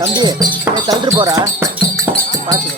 தம்பி தள்ளிட்டு போறா பார்த்து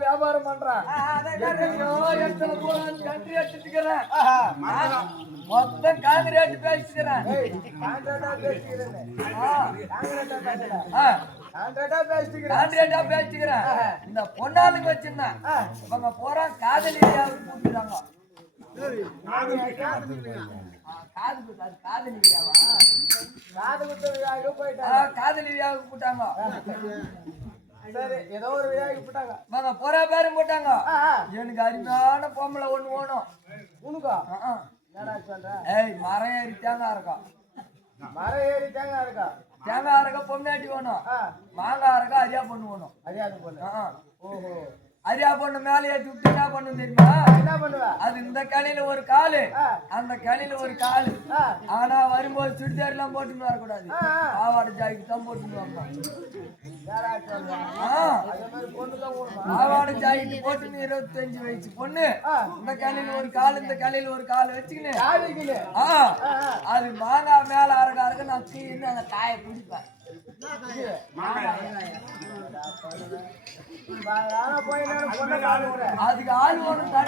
வியாபாரம் பண்றான் மொத்தம் காங்கிரேட் பேசிக்கிறேன் இந்த பொண்ணாளுக்கு வச்சிருந்தேன் இவங்க போறா காதலியாவுக்கு கூப்பிடுறாங்க காதலி வியாவுக்கு போட்டாங்க சரி ஏதோ ஒரு வியாவுக்கு போட்டாங்க போறா பேரும் போட்டாங்க எனக்கு அருமையான பொம்பளை ஒண்ணு வேணும் உனக்கா ஏய் மரம் ஏறி தேங்காய் இருக்கா மரம் ஏறி தேங்காய் இருக்கா தேங்காய் அரைக்க பொம்னாட்டி வேணும் மாங்காய் அரைக்க அரியா பொண்ணு வேணும் அரியாது பொண்ணு ஓஹோ அரியா பொண்ணு மேலே ஏற்றி விட்டு என்ன பண்ணும் தெரியுமா என்ன பண்ணுவ அது இந்த கிளையில ஒரு காலு அந்த கிளையில ஒரு காலு ஆனா வரும்போது சுடிதார் எல்லாம் போட்டுன்னு வரக்கூடாது பாவாடை ஜாக்கெட் தான் போட்டுன்னு வரணும் பாவாடை ஜாக்கெட் போட்டுன்னு 25 வயசு பொண்ணு இந்த கிளையில ஒரு கால் இந்த கிளையில ஒரு கால் வச்சுக்கின்னு அது மாங்காய் மேல அரைக்க அரைக்க நான் கீழே அந்த காயை குடிப்பேன் அதுக்கு ஆள் ஒண்ணு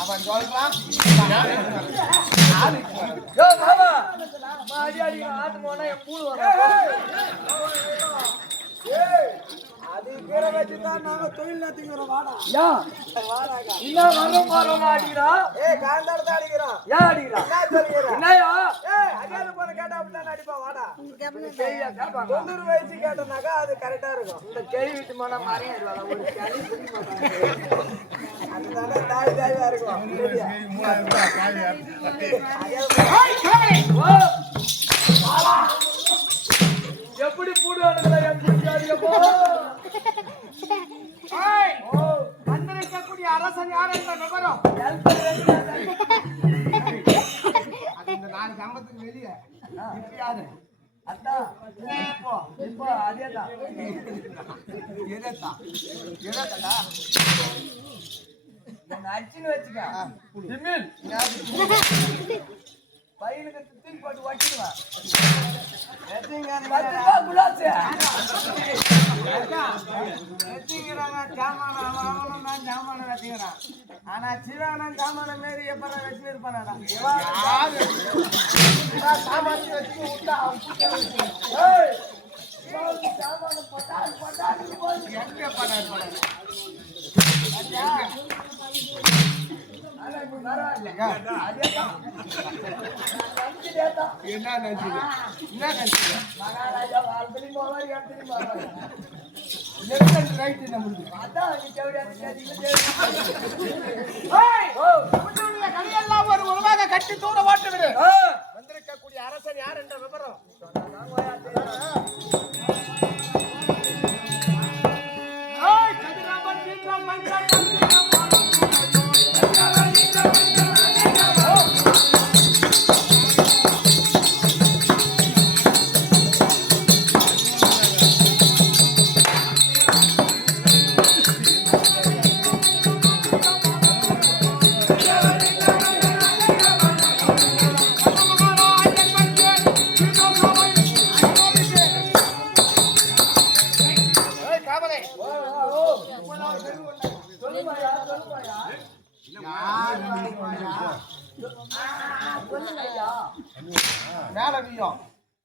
அவன் சொல்றான் ஆட்டு போனா என் பூ அது பேரை வச்சுதான் நாங்க தொழில் நடத்திக்கிறோம் வாடா என்ன வரும் வரோம் அடிக்கிறா காந்தாடத்தை அடிக்கிறோம் ஏன் அடிக்கிறா என்னையா அடியாத போன கேட்டா அப்படிதான் அடிப்பா வாடா 90 வயசு கேட்டனாக்கா அது கரெக்டா இருக்கும் இந்த கேள்வி விட்டு போனா மாறிடுவாங்க ஒரு கேள்வி அதுதானே தாய் தாயா இருக்கும் எப்படி கூடுவானுங்களா எப்போ வந்திருக்கக்கூடிய அரசன் யார் என்ற விவரம் இந்த 4 கம்பத்துக்கு வெளியே யாரு அதான் இப்போ அதேதான் எதா அடிச்சுன்னு வச்சுக்க பையனுக்கு தூக்கி போட்டு வச்சுடுவான் குலாசு ஜாமான வச்சுக்கிறான் ஆனா சிவானன் ஜாமான மாரி எப்ப வச்சு இருப்பானா சாமான் வச்சு விட்டா சாமான போட்டா எங்க படாது என்ன நினைச்சு மகாராஜா வாழ்க்கை போவார் கையெல்லாம் ஒரு உருவாக கட்டி தூர ஓட்டு விடு வந்திருக்கக்கூடிய அரசன் யார் என்ற விவரம்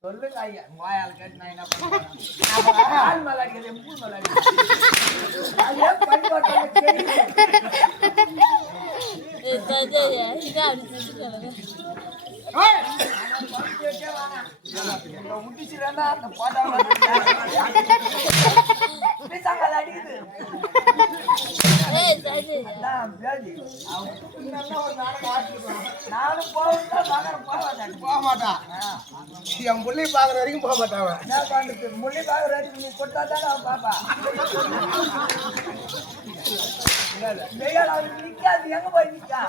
சொல்லுங்க ஐயா வாயால் கேட்டு நான் என்ன பண்ணுறேன் மலாடிக்கிறது மூணு மலாடி முடிச்சுனா அந்த போட்டா அடிக்குது நானும் போக மாட்டான் என் முள்ளி பாக்குற வரைக்கும் போக மாட்டான் என்ன பண்றது முள்ளி பாக்குற வரைக்கும் நீ கொடுத்தா தானே அவன் பாப்பா அவனுக்கு நிக்காது எங்க போய் நிக்கா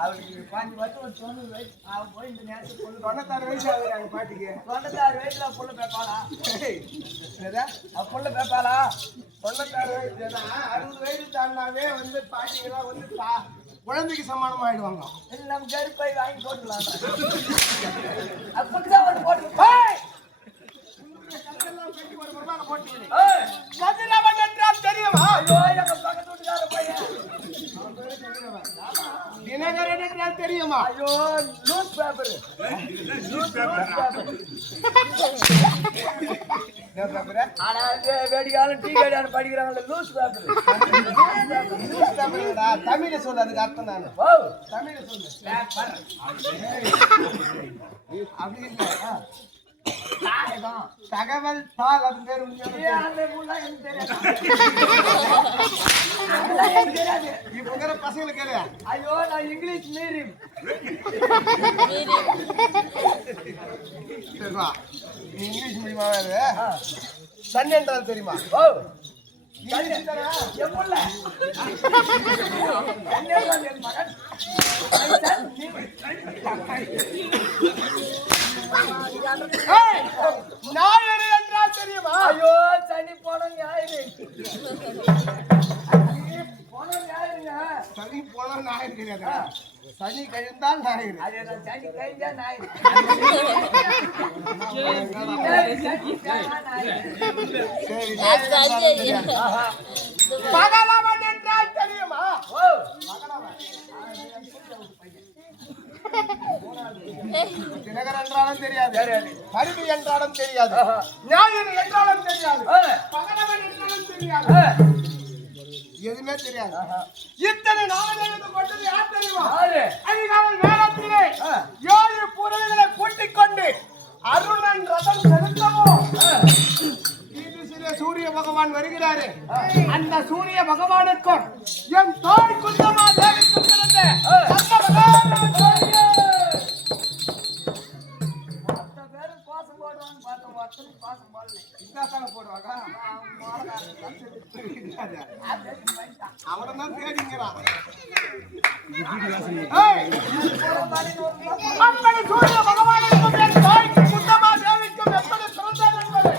அவளுக்கு 5 வருஷம் 90 வயசு அவன் போய் இந்த நேரத்துக்கு 96 வயசு ஆகுது பாட்டிக்கு 96 வயசுல புள்ள பேப்பாளா புள்ள பேப்பாளா 96 வயசு 60 வயசு தாண்டாவே வந்து பாட்டிங்கெல்லாம் வந்து குழந்தைக்கு சமானம் ஆயிடுவாங்க நம்ம கருப்பை வாங்கி போட்டுலாம் அப்படிதான் அவன் போட்டு கதிரவன் என்றால் தெரியுமா பக்கத்து வீட்டுக்கார பையன் தினகரன் என்றால் தெரியுமா ஐயோ நியூஸ் பேப்பர் ஆனா வேடிக்காலம் டீ கடையான படிக்கிறாங்கல்ல நியூஸ் பேப்பர் தமிழ சொல்லு அதுக்கு அர்த்தம் நான் தமிழ சொல்லு அப்படி இல்லை தகவல் தாள் அது பேர் இப்ப பசங்களுக்கு கேளு ஐயோ நான் இங்கிலீஷ் மீடியம் இங்கிலீஷ் மீடியமாவே சன் என்றால் தெரியுமா ஞாயிறு என்றால் தெரியுமா ஐயோ சனி போன ஞாயிறு சனி போன ஞாயிறு கிடையாது சனி கழிந்தால் ஞாயிறு சனி கழிஞ்சா ஞாயிறு பகலவன் என்றால் தெரியுமா தினகர் என்றாலும் தெரியாது கருவி என்றாலும் தெரியாது ஞாயிறு என்றாலும் தெரியாது பகலவன் என்றாலும் தெரியாது எதுவுமே தெரியாது இத்தனை நாள் எழுந்து கொண்டது யார் தெரியுமா அதிகாலை நேரத்திலே 7 புறவைகளை கூட்டிக் கொண்டு அருணன் ரதம் செலுத்தவும் சூரிய பகவான் வருகிறாரு அந்த சூரிய பகவானுக்கும் என் தாய் குந்தமா தேவிக்கும் பிறந்த போடலான்னு பார்த்தோம் ஒருத்தரும் பாசம் போடல இதாத்தான போடுவாங்க அவனை தான் தேடிங்கிறான் அப்படி சூரிய பகவானுக்கும் என் தாய்க்கு சுத்தமா தேவிக்கும் எப்படி பிறந்தார் என்பதை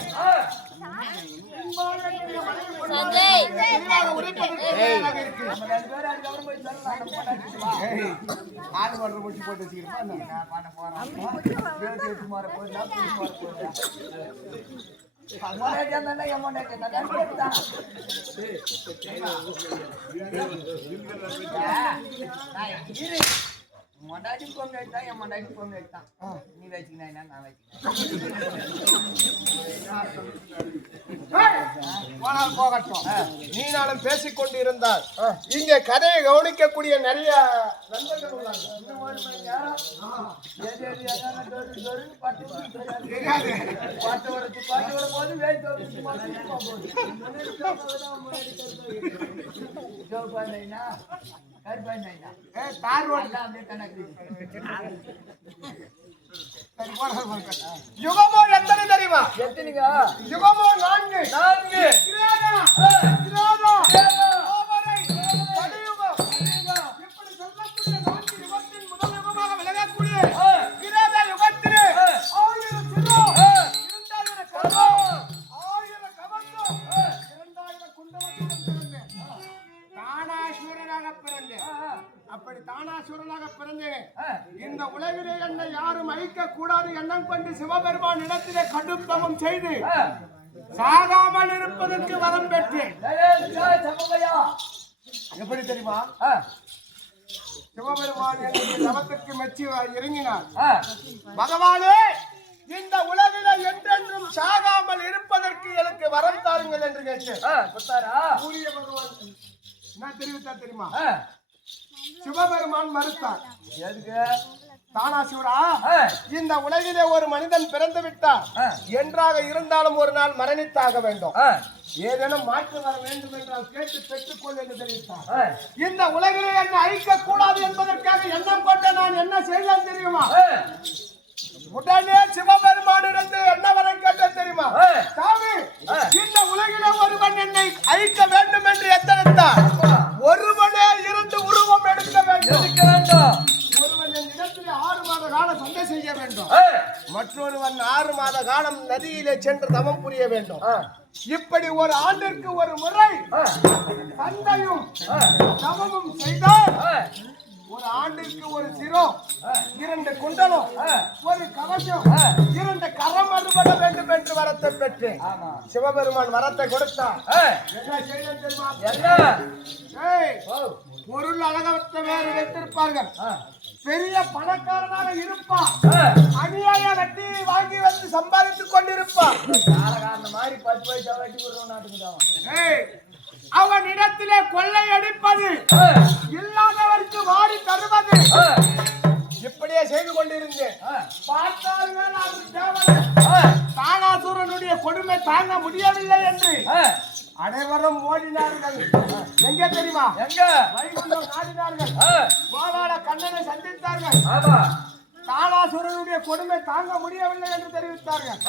மொண்டாட்டி பொண்ணு எடுத்தான் என் மொண்டாட்டி பொண்ணு எடுத்தான் நீ வச்சுக்கினா நான் போனால் போகட்டும் நீ நானும் பேசிக் கொண்டிருந்தால் இங்கே கதையை கவனிக்கக்கூடிய நிறைய நண்பர்கள் யுகமோ எத்தனை தெரியுமா? எத்தனைங்க? யுகமோ 4 4 அப்படி தானாசுரனாக பிறந்தேன். இந்த உலகிலே என்னை யாரும் அழிக்க கூடாது எண்ணம் கொண்டு சிவபெருமான் இடத்திலே கடும் தவம் செய்து சாகாமல் இருப்பதற்கு வரம் பெற்றேன். எப்படி தெரியுமா? சிவபெருமான் என்னுடைய தவத்திற்கு மெச்சி இறங்கினார். பகவானே, இந்த உலகில என்றென்றும் சாகாமல் இருப்பதற்கு எனக்கு வரம் தாருங்கள் என்று கேட்டேன். சூரிய பகவான் என்ன தெரிவித்தார் தெரியுமா? சிவபெருமான் மறுத்தார். தானாசுரா, இந்த உலகிலே ஒரு மனிதன் பிறந்து விட்டார் என்றாக இருந்தாலும் ஒரு நாள் மரணித்தாக வேண்டும். ஏதேனும் மாற்று வர வேண்டும் என்றால் கேட்டு பெற்றுக்கொள் என்று தெரிவித்தார். இந்த உலகிலே என்னை அழிக்க கூடாது என்பதற்காக எண்ணம் கொண்ட நான் என்ன செய்தேன் தெரியுமா? உடனே சிவபெருமானிடத்து என்ன வரம் கேட்ட தெரியுமா? சாமி, இந்த உலகிலே ஒருவன் என்னை அழிக்க வேண்டும் என்று எத்தனைத்தார். ஒருவனே 2 உருவம் எடுக்க வேண்டும். ஒருவன் என் இடத்திலே 6 மாத காலம் சண்டை செய்ய வேண்டும். மற்றொருவன் 6 மாத காலம் நதியிலே சென்று தவம் புரிய வேண்டும். இப்படி ஒரு ஆண்டிற்கு ஒரு முறை சண்டையும் தவமும் செய்தால் ஒரு ஆண்டிற்கு ஒரு சிரம், 2 குண்டலம், ஒரு கவசம், 2 கரம் அறுபட வேண்டும் என்று வரத்தை பெற்றேன். சிவபெருமான் வரத்தை கொடுத்தார். என்ன செய்யணும் தெரியுமா? பொருள் அழகத்தை வேறு வைத்திருப்பார்கள். பெரிய பணக்காரனாக இருப்பான். அநியாய வட்டி வாங்கி வந்து சம்பாதித்துக் கொண்டிருப்பான். மாதிரி 10 பைசா வட்டி கொடுறோம் நாட்டுக்கு. அவனிடத்திலே கொள்ளை அடிப்பது, இல்லாதவருக்கு வாரி தருவது, இப்படியே செய்து கொண்டிருந்தேன். தானாசுரனுடைய கொடுமை தாங்க முடியவில்லை என்று அனைவரும் ஓடினார்கள். எங்க தெரியுமா? எங்க? வைகுண்டம் நாடினார்கள். கோபால கண்ணனை சந்தித்தார்கள். தானாசுரனுடைய கொடுமை தாங்க முடியவில்லை என்று தெரிவித்தார்கள்.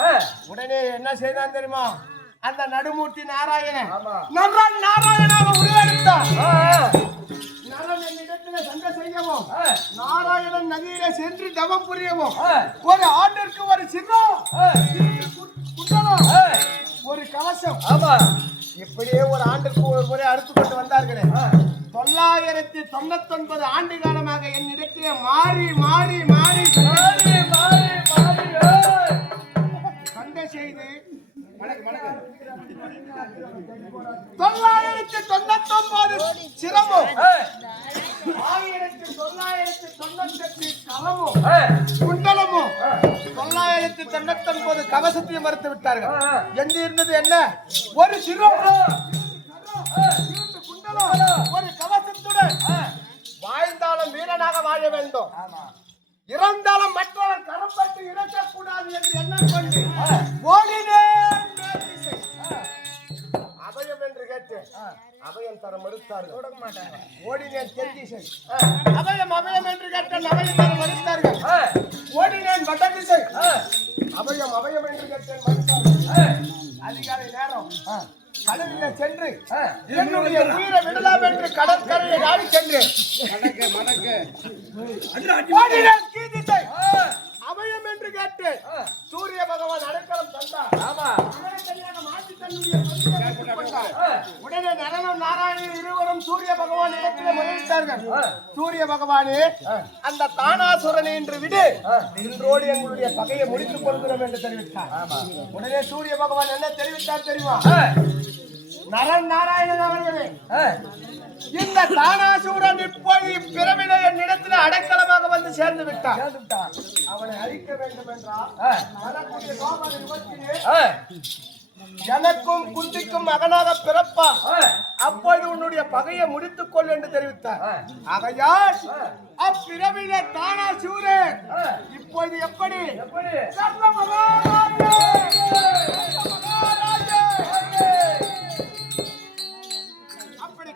உடனே என்ன செய்தான் தெரியுமா? அந்த நடுமூர்த்தி நாராயணன் நாராயணாக உருவெடுத்தார். நரன் என்னிடத்திலே சண்டை செய்யவும், நாராயணன் நதியிலே சென்று தவம் புரியவும், ஒரு ஆண்டிற்கு ஒரு சின்னம், ஒரு கவசம், இப்படியே ஒரு ஆண்டுக்கு ஒரு முறை அறுத்து கொண்டு வந்தார்களே. 999 ஆண்டு காலமாக என்னிடத்திலே மாறி மாறி மாறி சண்டை செய்து 999 சிரமும், 1998 கலமும் குண்டலமும், 999 கவசத்தையும் மறுத்து விட்டார்கள். எங்க இருந்தது என்ன? ஒரு சிரம், 2 குண்டலம், ஒரு கவசத்துடன் வாழ்ந்தாலும் வீரனாக வாழ வேண்டும், இறந்தாலும் மற்றவர் கரப்பட்டு இறக்கக்கூடாது என்று எண்ணம் கொண்டு ஓடினேன். அபயம் என்று கேட்டேன். அபயம் தர மறுத்தார்கள். ஓடினேன் தென்திசை. அபயம் அபயம் என்று கேட்டேன். அபயம் தர மறுத்தார்கள். ஓடினேன் வடதிசை. அபயம் அபயம் என்று கேட்டேன். அதிகாலை நேரம் கடலில் சென்று என்னுடைய உயிரை விடலாம் என்று கடற்கரையை நாடி சென்று அபயம் என்று கேட்டேன். சூரிய பகவான் அடைக்கலம் தந்தார். உடனே நரனும் நாராயணன் இருவரும் சூரிய பகவான் இடத்திலே முறையிட்டார்கள். சூரிய பகவானே, அந்த தானாசுரனை என்று விடு, இன்றோடு எங்களுடைய பகையை முடித்துக் கொள்கிறோம் என்று தெரிவித்தார். உடனே சூரிய பகவான் என்ன தெரிவித்தார் தெரியுமா? நரன் நாராயணன் அவர்களே, இந்த தானாசூரன் இப்போது பிறவிலே என்னிடத்தில் அடைக்கலமாக வந்து சேர்ந்து விட்டான். அவனை அழிக்க வேண்டும் என்றால் எனக்கும் குந்திக்கும் மகனாக பிறப்பான். அப்பொழுது உன்னுடைய பகையை முடித்துக் கொள் என்று தெரிவித்தார். ஆகையால் அப்பிறவிலே தானாசூரன் இப்பொழுது எப்படி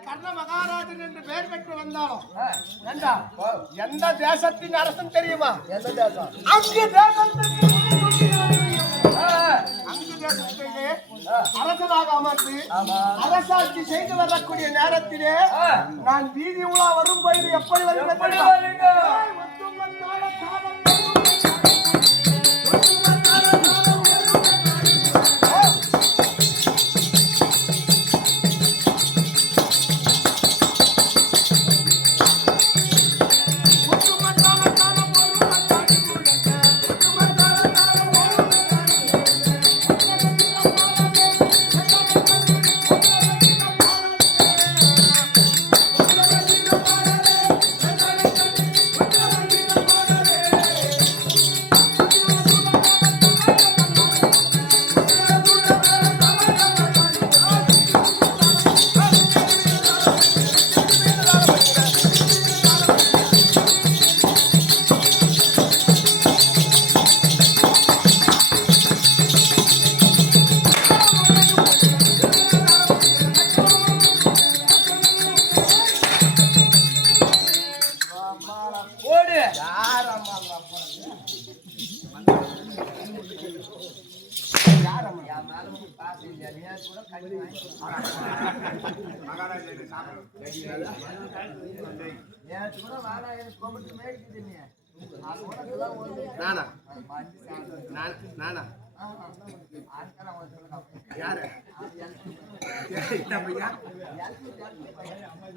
கர்ண மகாராஜன் என்று பெயர் பெற்று வந்தாலும் எந்த தேசத்தின் அரசன் தெரியுமா? எந்த தேசம்? அங்கு தேசத்திலே அரசனாக அமர்ந்து அரசாட்சி செய்து வரக்கூடிய நேரத்திலே நான் வீதி உலா வரும் பொழுது எப்படி வருகிறேன்?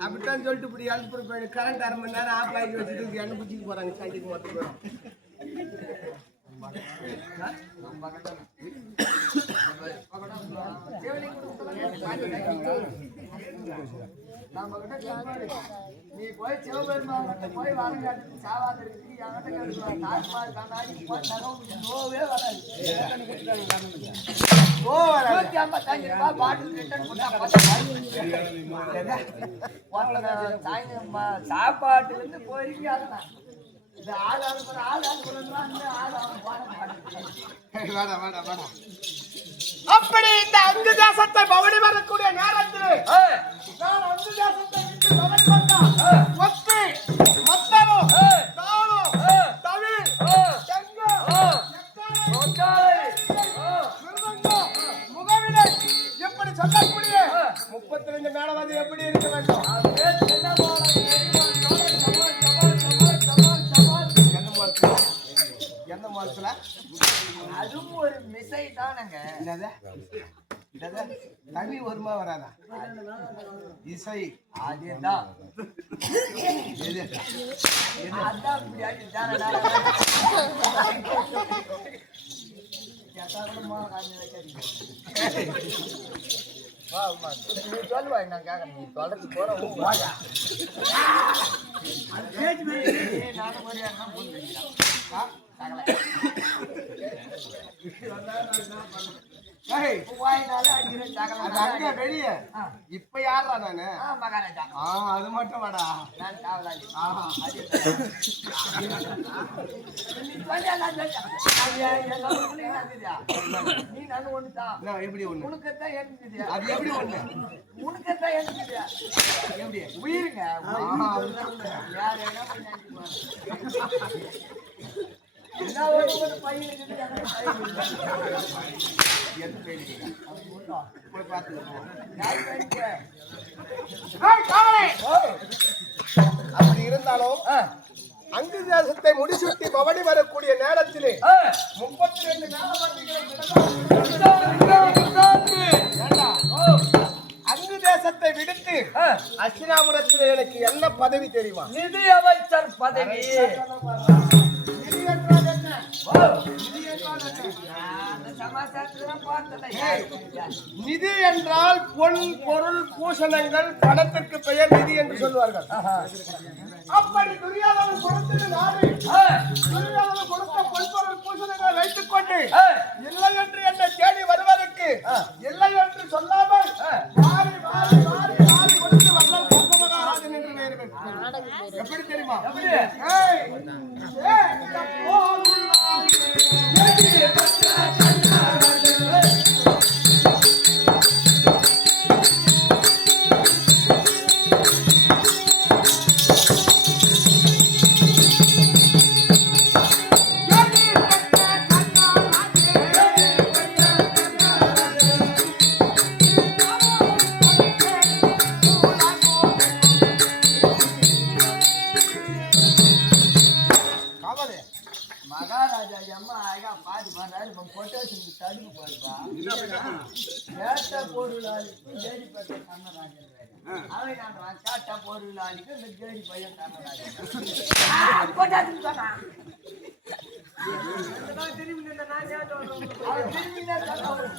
அப்படித்தான் சொல்லிட்டு இப்படி எழுப்பு கரண்ட் 1/2 மணி நேரம் ஆஃப் ஆகி வச்சுட்டு என்ன பிடிச்சிட்டு போறாங்க சைட்டுக்கு மொத்தம். நீ போய் சிவபெருமான் போய் வாழங்காட்டு சாவாத இருக்கு தாஜ்மஹால் கண்ணாடி நோவே வராது. 155 ரூபாய் பாட்டில் ரிட்டர்ன் பண்ணா சாப்பாட்டுல இருந்து போயிருக்கீங்க. அதுதான் இந்த அப்படி இந்த அங்கு தேசத்தை பவனி வரக்கூடிய நேரத்தில் நான் அங்கு தேசத்தை விட்டு பவனி வந்தான். ஒத்து மத்தனும் தானும் தமிழ் முகவினை எப்படி சொல்லக்கூடிய 32 மேலவாதி எப்படி இருக்க வேண்டும்? என்ன மாசத்துல அதுவும் ஒரு மிசை தானங்க. தனி வருமா வராதா? இசை அதுதான் சொல்லுவா. நான் கேட்கறேன், நீ தொடர்ந்து போற நானும் வெளியே இப்ப யாரா நானு? அது மட்டும் வாடா. நீ நான் ஒண்ணுதான். எப்படி ஒண்ணு? உனக்குத்தான் ஏற்குது. அது எப்படி ஒண்ணு? உனக்குத்தான் ஏற்குது. எப்படி உயிருங்க? யார் என்ன நான் ஒரு பையன் இருக்குது, எனக்கு பையன் இல்லை. எந்த பையன் போய் பார்த்துக்கோ. யார் பையனுக்கு? அப்படி இருந்தாலும் அங்கு தேசத்தை முடிசூட்டி பவனி வரக்கூடிய நேரத்திலே 32 அங்கு தேசத்தை விடுத்து அஸ்தினாபுரத்தில் எனக்கு என்ன பதவி தெரியுமா? நிதி அமைச்சர் பதவி. நிதி என்றால் என்ன? நிதி என்றால் பொன் பொருள் பூஷணங்கள், பணத்திற்கு பெயர் நிதி என்று சொல்வார்கள். அப்படி துரியோதனன் கொடுத்தது நாடு. துரியோதனன் கொடுத்த பொன் பொருள் பூஷணங்களை வைத்துக் கொண்டு இல்லை என்று என்னை தேடி வருவதற்கு இல்லை என்று சொல்லாமல் மாறி மாறி மாறி மாறி கொடுத்து வந்தால் கர்மமகாராஜன் என்று பெயர் பெற்றார். எப்படி தெரியுமா? மகாராஜா அம்மா ஆகா பாட்டு பாடுறாரு. கொட்டேஷன் தடுப்பு பாடுவா கேட்ட பொருளாளிக்கு ஜேடி பையன் கண்ணராஜன் அவன் நான் கேட்ட பொருளாளிக்கு இந்த ஜேடி பையன் கண்ணராஜன் திரும்பி நான் ஏன் சொல்றேன் திரும்பி நான் ஏன் சொல்றேன்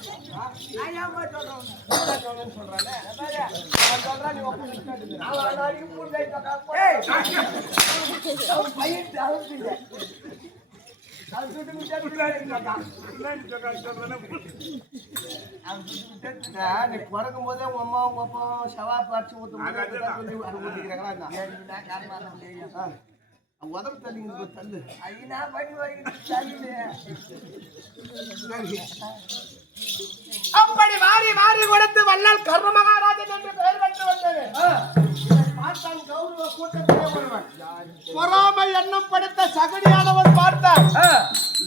சொல்றேன் நீ ஒப்பு அவன் நாளைக்கு மூணு பையன் நீ பிறக்கும் போதே உங்க அம்மா உங்க அப்பா சவா பறிச்சு ஊத்துக்கிறாங்களா? உதவு தள்ளி தள்ளு ஐயா பண்ணி அப்படி மாறி மாறி கொடுத்து வல்லால் கர்ம மகாராஜன் என்று பெயர் பெற்று வந்தது. பார்த்தான் கௌரவ கூட்டத்திலே ஒருவன் பொறாமை எண்ணம் படுத்த சகடியானவன் பார்த்தான்.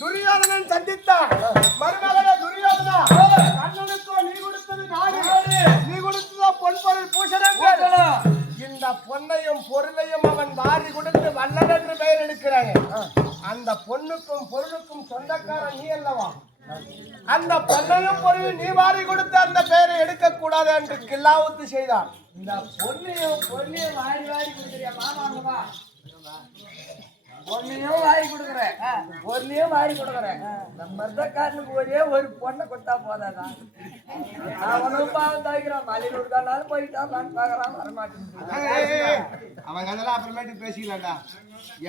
துரியோதனன் சந்தித்தான். மருமகனே துரியோதனா, கண்ணனுக்கோ நீ கொடுத்தது நாடு, நீ கொடுத்ததோ பொன்பொருள் பூஷணங்கள். இந்த பொன்னையும் பொருளையும் அவன் வாரி கொடுத்து வல்லன் என்று பெயர் எடுக்கிறாங்க. அந்த பொண்ணுக்கும் பொருளுக்கும் சொந்தக்காரன் நீ அல்லவா? அந்த பொன்னையும் பொருளையும் நீ வாரி கொடுத்து அந்த பெயரை எடுக்க கூடாது என்று கில்லாவுத்து செய்தான். இந்த பொண்ணையும் பொருளையும் வாரி வாரி கொடுக்குறியா மாமா? பொண்ணையும் வாரி கொடுக்குறேன், பொருளையும் வாரி கொடுக்குறேன். நம்ம மருதக்காரனுக்கு ஒரே ஒரு பொண்ணை கொடுத்தா போதாதா? அவனும் பாவம் தாய்க்கிறான். மலையில் விடுதாலும் போயிட்டான் பாக்குறான், வரமாட்டேன். அவன் கதெல்லாம் அப்புறமேட்டு பேசிக்கலாம்டா.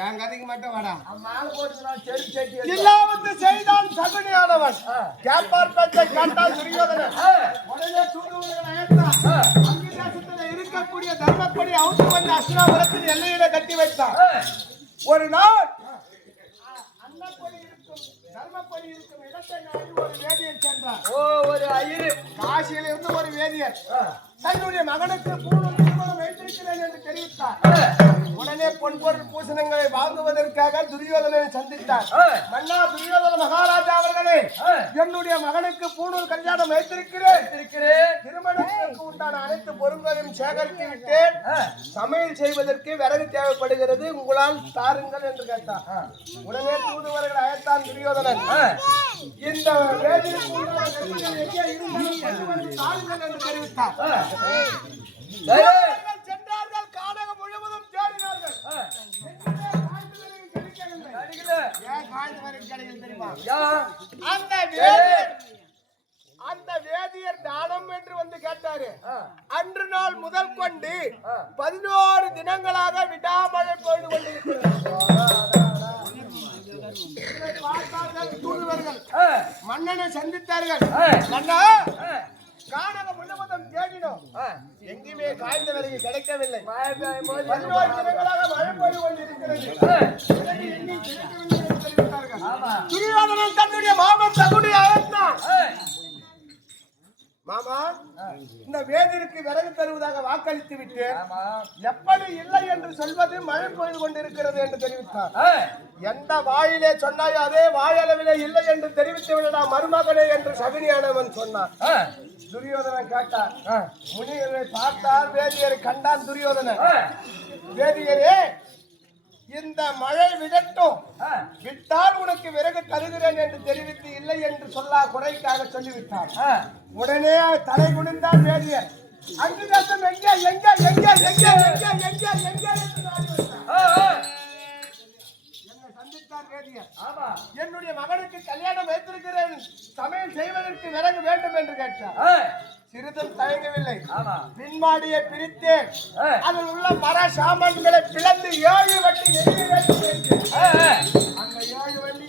என் கதைக்கு மட்டும் வாடா. மாலை போட்டுக்கிறான் செடி செடி கில்லாவுத்து செய்தான் சகுனியானவன். கேட்பார் பேச்சை கேட்டால் துரியோதனன் உடனே இருக்கக்கூடிய தர்மப்படி அவுத்து வந்து அஸ்தினாபுரத்தின் எல்லையில கட்டி வைத்தான். ஒரு நாள் அன்னப்படி இருக்கும் தர்மப்படி இருக்கும் இடத்தை நாடி ஒரு வேதியர் சென்றார். ஒரு ஐயரு காசியில இருந்து ஒரு வேதியர் தன்னுடைய மகனுக்கு பூர்வம் திருமணம் வைத்திருக்கிறேன் என்று தெரிவித்தார். உடனே பொன்பொருள் பூசணங்களை வாங்குவதற்காக துரியோதனனை சந்தித்தார். மன்னா துரியோதன மகாராஜா அவர்களே, என்னுடைய மகனுக்கு பூணூல் கல்யாணம் வைத்திருக்கிறேன். திருமணத்திற்கு உண்டான அனைத்து பொருட்களையும் சேகரித்து விட்டேன். சமையல் செய்வதற்கு விறகு தேவைப்படுகிறது, உங்களால் தாருங்கள் என்று கேட்டார். உடனே தூதுவர்கள் அழைத்தான் துரியோதனன். இந்த வேதிக்கு உண்டான தாருங்கள் என்று தெரிவித்தார். சென்றார்கள். கானகம் முழுவதும் தேடினார்கள். அந்த வேதியர் தானம் என்று வந்து கேட்டாரு. அன்று நாள் முதல் கொண்டு 11 தினங்களாக விடாமழை பொழுது கொண்டிருக்கிறது. தூதுவர்கள் மன்னனை சந்தித்தார்கள். மன்னா, கானகம் முழுவதும் தேடினோம், எங்குமே காய்ந்த விறகு கிடைக்கவில்லை. 11 தினங்களாக மழை பொழிவு கொண்டிருக்கிறது. துரியோதனன் தன்னுடைய மாமன் சகுனியை அழைத்தான். மாமா இந்த வேதிற்கு விறகு தருவதாக வாக்களித்து விட்டு ஆமா எப்படி இல்லை என்று சொல்வது மழை பொழிந்து கொண்டிருக்கிறது என்று தெரிவித்தார். எந்த வாயிலே சொன்னாயோ அதே வாயளவிலே இல்லை என்று தெரிவித்து விடடா மருமகனே என்று சகுனியானவன் சொன்னான். துரியோதனன் கேட்டார். முனிவரை பார்த்தார், வேதியரை கண்டான் துரியோதனன். வேதியரே, இந்த மழை விடட்டும், விட்டால் உனக்கு விறகு தருகிறேன் என்று தெரிவித்து இல்லை என்று சொல்லா குறைக்காக சொல்லிவிட்டார். உடனே தலை குனிந்தார் வேதியர். அங்கு தேசம் எங்கே எங்கே எங்கே எங்கே எங்கே எங்கே எங்கே என்னை சந்தித்தார் வேதியர். என்னுடைய மகனுக்கு கல்யாணம் வைத்திருக்கிறேன், சமையல் செய்வதற்கு விறகு வேண்டும் என்று கேட்டார். சிறிதும் தயங்கவில்லை. பின்மாடியை பிரித்தேன், அதில் உள்ள மர சாமான்களை பிளந்து 7 வண்டி அந்த 7 வண்டி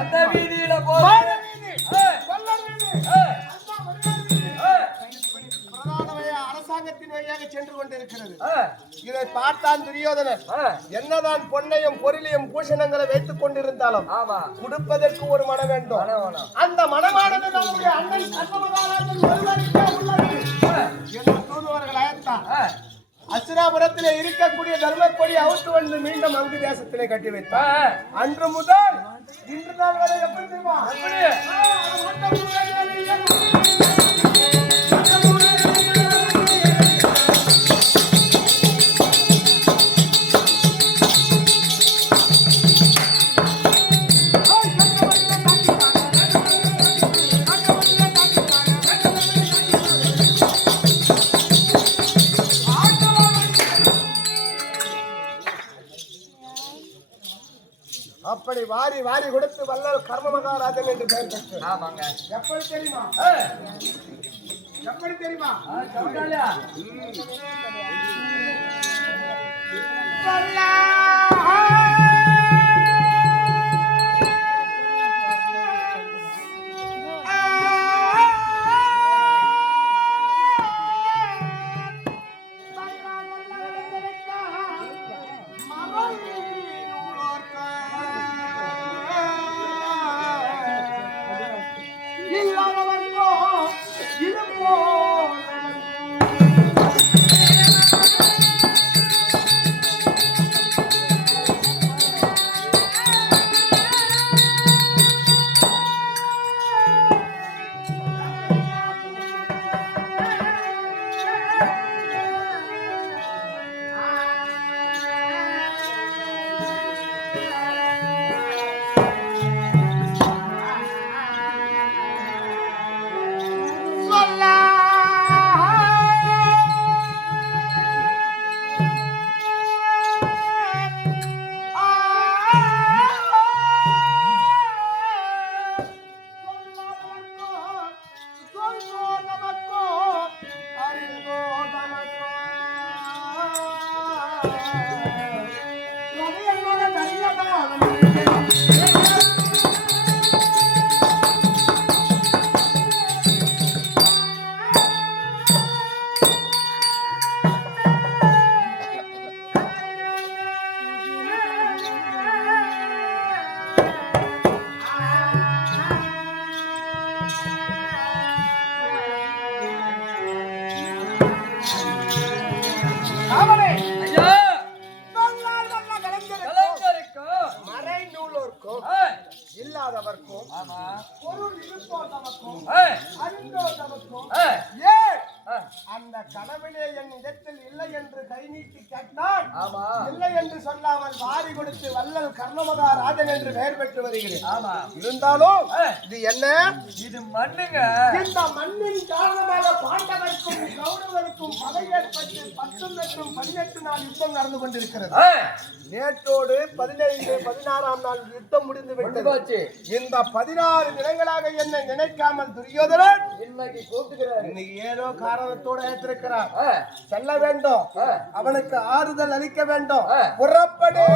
எந்த வீதியில போற அரசாங்கத்தின் வழியாக சென்று கொண்டிருக்கிறது. இதை பார்த்தான் துரியோதனன். என்னதான் பொன்னையும் பொருளையும் பூஷணங்களை வைத்துக் கொண்டிருந்தாலும் கொடுப்பதற்கு ஒரு மனம் வேண்டும். அந்த மனமானது நம்முடைய அன்னை தூதுவர்கள் அழைத்தான். அசுராபுரத்திலே இருக்கக்கூடிய தர்மக்கொடி அவுத்து வந்து மீண்டும் அங்கு தேசத்திலே கட்டி வைத்தார். அன்று முதல் இன்று நாள் வரை எப்படி தெரியுமா? அப்படி வாரி வாரி கொடுத்து வல்லல் கர்ம மகாராஜன் என்று பெயர் பெற்று. ஆமாங்க. எப்படி தெரியுமா? எப்படி தெரியுமா? இல்லாதவர்க்கும் பொருள் இருப்போதவர்க்கும் அறிந்தோதவர்க்கும் அந்த கனவிலே என் இடத்தில் இல்லை என்று கை நீட்டி கேட்டான். இல்லை என்று சொல்லாமல் வாரி கொடுத்து வல்லல் கர்ணமகா ராஜன் என்று பெயர் பெற்று வருகிறேன். இருந்தாலும் இது என்ன? இது மண்ணுங்க. இந்த மண்ணின் காரணமாக பாண்டவருக்கும் கௌரவருக்கும் பகை ஏற்பட்டு 10 மற்றும் 18 நாள் யுத்தம் நடந்து கொண்டிருக்கிறது. நேற்றோடு 15, 16ஆம் நாள் யுத்தம் முடிந்து விட்டது. இந்த 16 தினங்களாக என்னை நினைக்காமல் துரியோதனன் இன்னைக்கு கூப்பிடுகிறார். இன்னைக்கு ஏதோ காரணத்தோடு ஏற்றிருக்கிறார். செல்ல வேண்டும், அவனுக்கு ஆறுதல் அளிக்க வேண்டும். புறப்படு.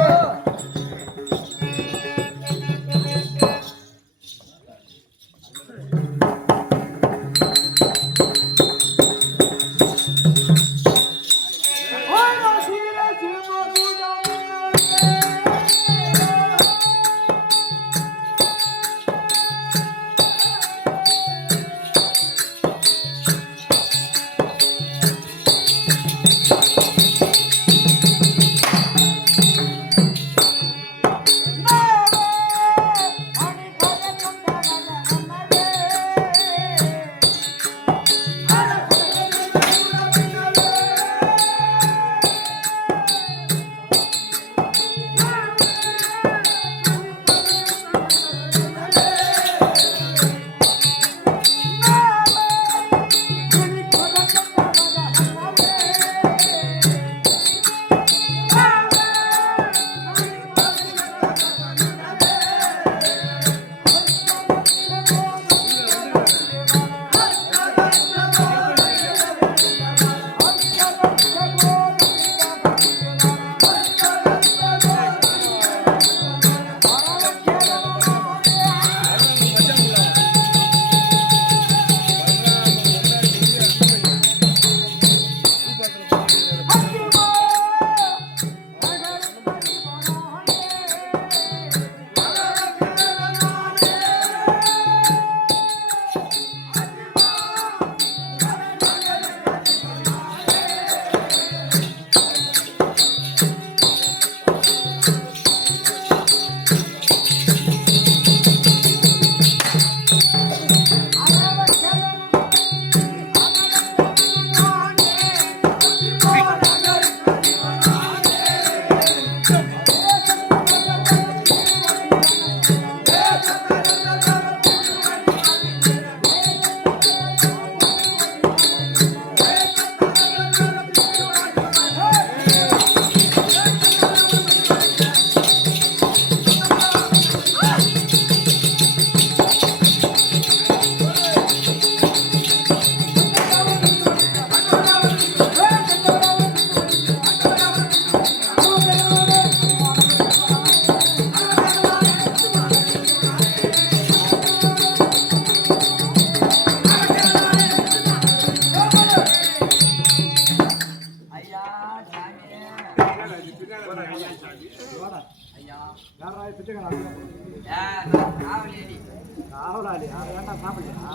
காவலாளி வேண்டாம் சாப்பிடலையா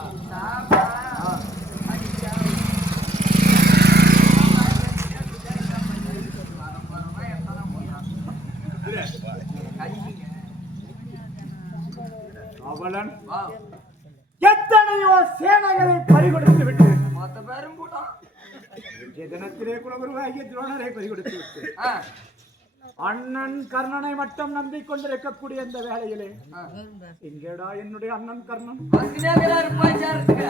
அவளன் எத்தனையோ சேனைகளை பறிகொடுத்து விட்டு மொத்த பேரும் கூட்டம் தினத்திலே குலகுருவாகிய துரோணரை பறிகொடுத்து விட்டு அண்ணன் கர்ணனை மட்டும் நம்பிக்கொண்டிருக்கக்கூடிய இந்த வேளையிலே எங்கேடா என்னுடைய அண்ணன் கர்ணன் போய் சேர்த்துக்க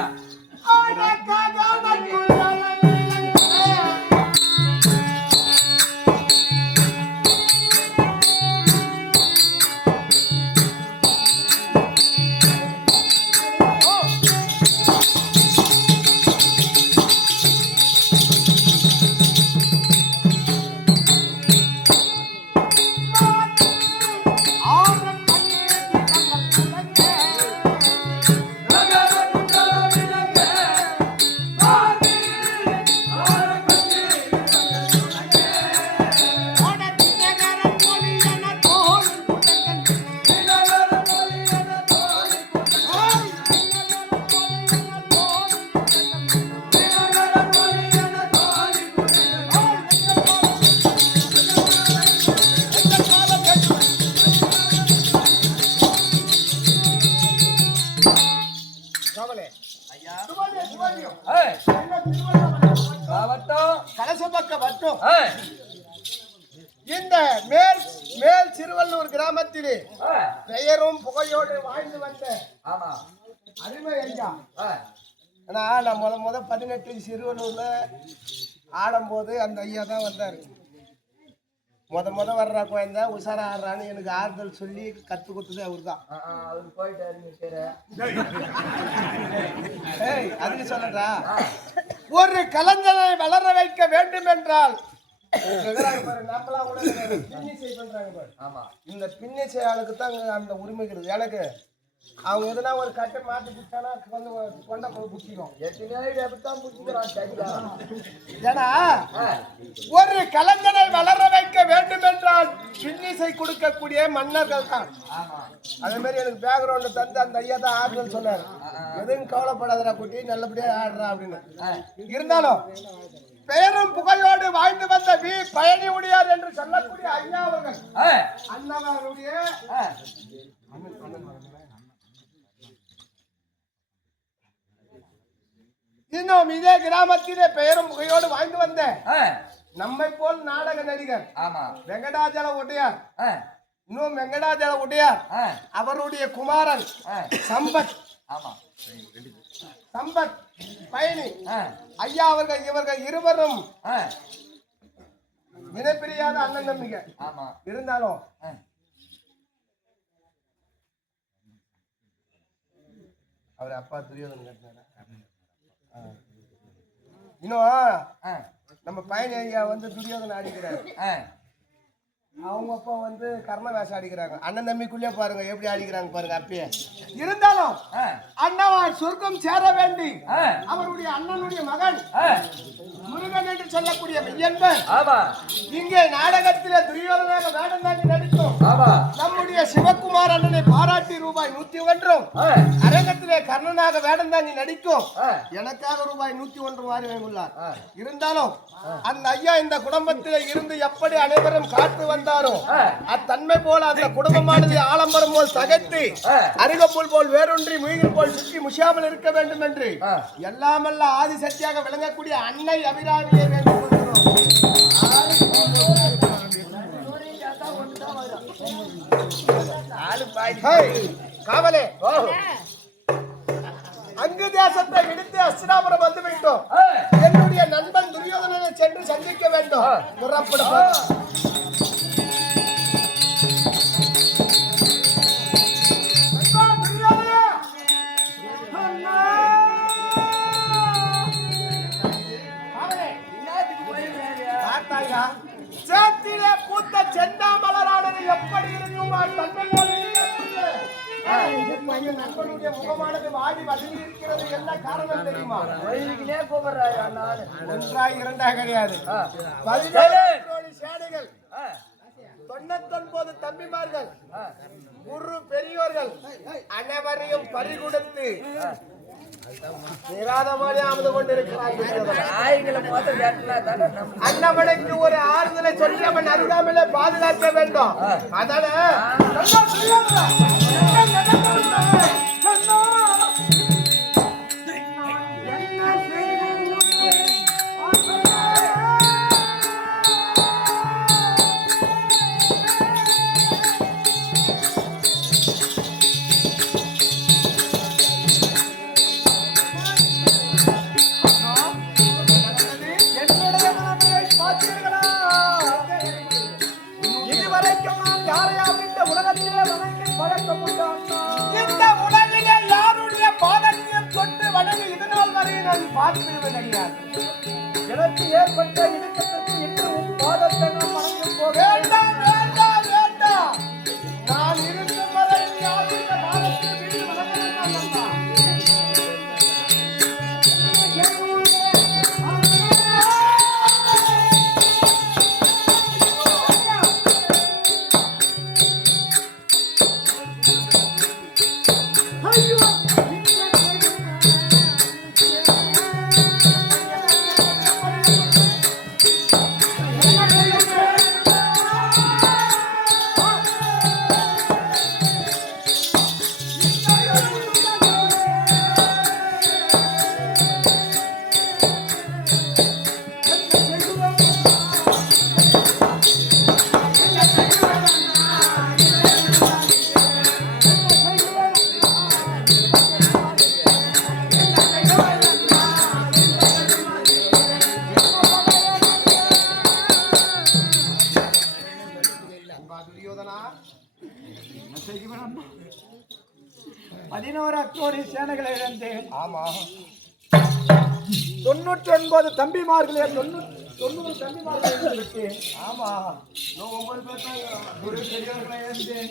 இந்த மேல் மேல் சிறுவல்லூர் கிராமத்திலே பெயரும் புகையோடு வாழ்ந்து வந்த அருமை ஐயா. ஆனா நான் முத 18 சிறுவல்லூர்ல ஆடும்போது அந்த ஐயா தான் வந்தாரு. முத வர்ற குழந்தை உஷாரா ஆடுறான்னு எனக்கு ஆறுதல் சொல்லி கத்து கொடுத்தது அவரு தான். அதுக்கு சொல்லட்டா, ஒரு கலைஞரை வளர வைக்க வேண்டும் என்றால் இந்த பின்னிசை ஆளுக்கு தான் அந்த உரிமை இருக்குது. எனக்கு அவங்க எதுனா ஒரு கட்டை மாட்டி பிடிச்சானா வந்து கொண்ட புடிச்சிக்கும். ஏன்னா ஒரு கலைஞரை வளர வைக்க வேண்டும் என்றால் பின்னிசை கொடுக்கக்கூடிய மன்னர்கள் தான். அதே மாதிரி எனக்கு பேக்ரவுண்ட் தந்து அந்த ஐயா தான் ஆடுன்னு சொன்னார். எதுவும் கவலைப்படாதடா குட்டி, நல்லபடியா ஆடுறா அப்படின்னு. இருந்தாலும் பெயரும் புகழோடு வாழ்ந்து வந்த பயணி உடையார் என்று சொல்லக்கூடிய ஐயா அவர்கள் அண்ணாவருடைய இன்னும் இதே கிராமத்திலே பெயரும் புகையோடு வாழ்ந்து வந்த நம்மை போல் நாடக நடிகர் வெங்கடாஜல உடையார், இன்னும் வெங்கடாஜல உடையார் அவருடைய குமாரன் சம்பத் பயணி ஐயா அவர்கள் இவர்கள் இருவரும் இணைப்பிரியாத அண்ணன் தம்பிங்க. இருந்தாலும் அவர் அப்பா துரியோதன் கட்டினாரா? இன்னும் நம்ம பயணி ஐயா வந்து துரியோதனை அடிக்கிறாரு, அவங்க அப்பா வந்து கர்ண வேஷம் அடிக்கிறாங்க. அண்ணன் தம்பிக்குள்ளே பாருங்க எப்படி அடிக்கிறாங்க பாருங்க. அப்பயே இருந்தாலும் அண்ணாவார் சொர்க்கம் சேர வேண்டி அவருடைய அண்ணனுடைய மகன் முருகன் என்று சொல்லக்கூடிய மெய்யன்பன் இங்கே நாடகத்திலே துரியோதனாக வேடம் தாங்கி நடித்தோம். நம்முடைய சிவகுமார் அண்ணனை பாராட்டி ரூபாய் 101 அரங்கத்திலே கர்ணனாக வேடம் தாங்கி நடிக்கும் எனக்காக ரூபாய் 101 வாரி வாங்கியுள்ளார். இருந்தாலும் அந்த ஐயா இந்த குடும்பத்திலே இருந்து எப்படி அனைவரும் காத்து வந்தாரோ அத்தன்மை போல அந்த குடும்பமானது ஆலம்பரம் போல் சகைத்து அருகப்புல் போல் வேரொன்றி முயல் போல் சுற்றி முஷாமல் இருக்க வேண்டும் என்று எல்லாமல்ல ஆதிசக்தியாக விளங்கக்கூடிய அன்னை அபிராமியை வேண்டும் காவலே. அங்கு தேசத்தை விடுத்து அஸ்தினாபுரம் வந்து விட்டோம். என்னுடைய நண்பன் துரியோதனனை சென்று சந்திக்க வேண்டும். புறப்படுவோம். சேத்திலே பூத்த செந்தாமலரானது எப்படி இருக்குமா தன்மை போல நண்பனுடைய முகமானது வாடி வதங்கி இருக்கிறது. என்ன காரணம் தெரியுமா? ஒன்றா இரண்டா கிடையாது, 17 சேனைகள் 99 தம்பிமார்கள் குரு பெரியோர்கள் அனைவரையும் பறிகொடுத்து நிராதமானே அமர்ந்து கொண்டிருக்கிறார்கள். அண்ணவனுக்கு ஒரு ஆறுதலை சொல்லி அவன் அருகாமலே பாதுகாக்க வேண்டும். அதனால எனக்கு ஏற்பட்ட இடுக்கத்திற்கு இன்னும் பாதத்தை வேண்டாம் வேண்டாம் வேண்டாம். நான் இருக்கும் வரை யாருடைய பாதத்தை வீடு வளர்க்க என்ன செய்வேன் அம்மா? 11 கோடி சேனைகளை இழந்தேன். ஆமா 99 தம்பிமார்களே 90 தம்பிமார்களை இழந்தேன். ஆமா 9 பேர் குரு பெரியோர்களை இழந்தேன்.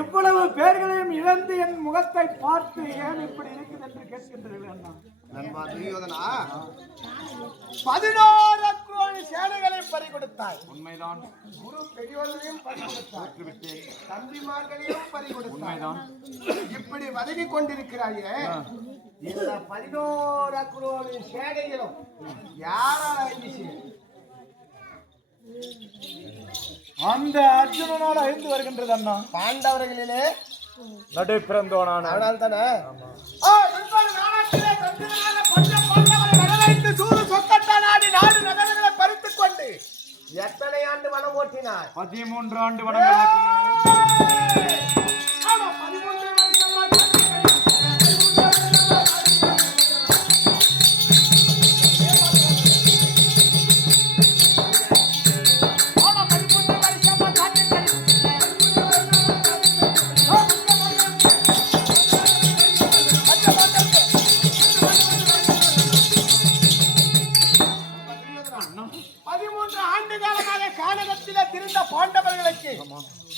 இவ்வளவு பேர்களையும் இழந்து என் முகத்தை பார்த்து ஏன் இப்படி இருக்குது என்று கேட்கின்றீர்கள் அண்ணா. நண்பா துரியோதனா 11 கோடி சேனைகளை பறிகொடுத்தாய். உண்மைதான். குரு பெரியோர்களையும் பறிகொடுத்தாய். தம்பிமார்களையும் பறிகொடுத்தாய். உண்மைதான். இப்படி வதங்கி கொண்டிருக்கிறாயே இந்த 11 கோடி சேனைகளும் யாரால அந்த அர்ஜுனனால் அழிந்து வருகின்றது அண்ணா. பாண்டவர்களிலே நடை பிறந்தோனான அதனால் தானே பறித்துக் கொண்டு எத்தனை ஆண்டு வனம் ஓட்டினார்? 13 ஆண்டு வனம் ஓட்டினார்.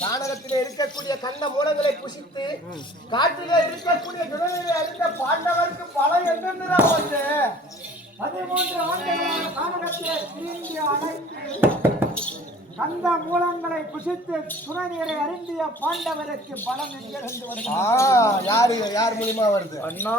கானகத்திலே இருக்கக்கூடிய கண்ட மூலங்களை புசித்து காட்டிலே இருக்கக்கூடிய குணங்களை அறிந்த பாண்டவருக்கு பலம் என்னென்ன வந்து 13 ஆண்டுகளாக கானகத்திலே தீண்டி அழைத்து கண்ட மூலங்களை புசித்து துணை நீரை அருந்திய பாண்டவருக்கு பலம் எங்கிருந்து வருது? யார் மூலியமா வருது? அண்ணா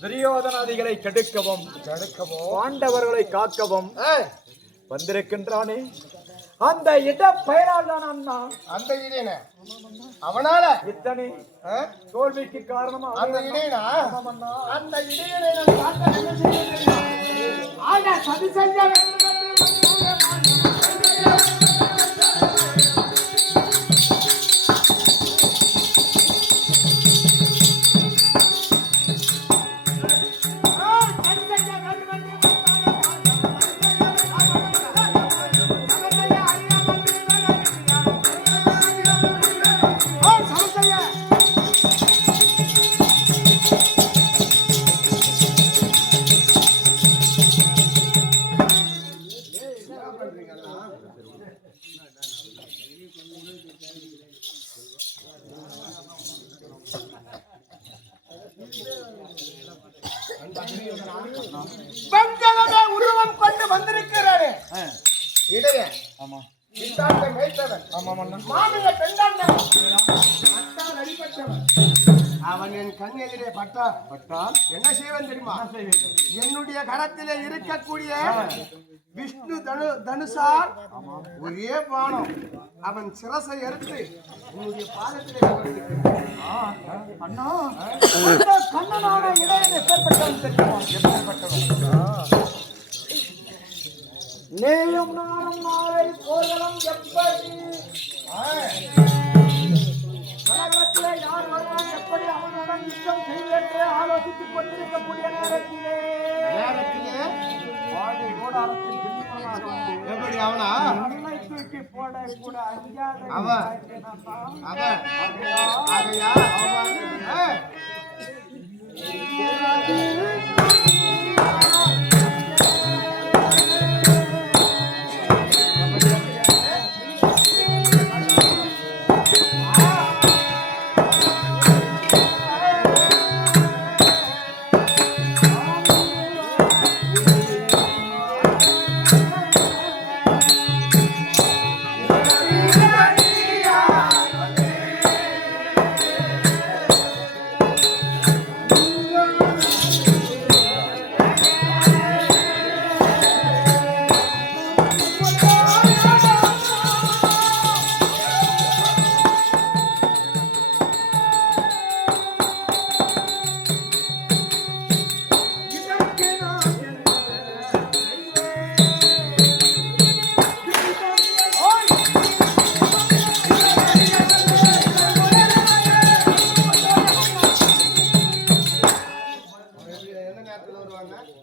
துரியோதனாதிகளை கெடுக்கவும் பாண்டவர்களை காக்கவும் வந்திருக்கின்றானே அந்த இட பெயரால் தான் அண்ணா. அந்த இடையன அவனால இத்தனை தோல்விக்கு காரணமா அந்த இடையனா அந்த இடையனை சதி செஞ்ச பஞ்சகமே உருவம் கொண்டு வந்திருக்கிறானே இடைய ஆமா இந்தாண்ட மேய்த்தவன் மாமிய பெண்டாண்டவன் அத்தான் அடிபட்டவன் அவன் என் கண் எதிரே பட்டால் என்ன செய்வேன் தெரியுமா? என்னுடைய கரத்திலே இருக்கக்கூடிய விஷ்ணு தனுசார் ஒரே பானம் அவன் சிரசை எடுத்து உன்னுடைய பாதத்திலே அண்ணா கண்ணனான இடையனை ஏற்பட்டவன் தெரியுமா? நேயும் நானும் நாளை போர்களும் எப்படி உலகத்திலே யார் வருவான் எப்படி அவனுடன் யுத்தம் செய்வென்று ஆலோசித்துக் கொண்டிருக்கக்கூடிய நேரத்திலே வாடி கோடாரத்தில் பின்புறமாக வந்து எப்படி அவனா மண்ணை தூக்கி போட கூட அஞ்சாத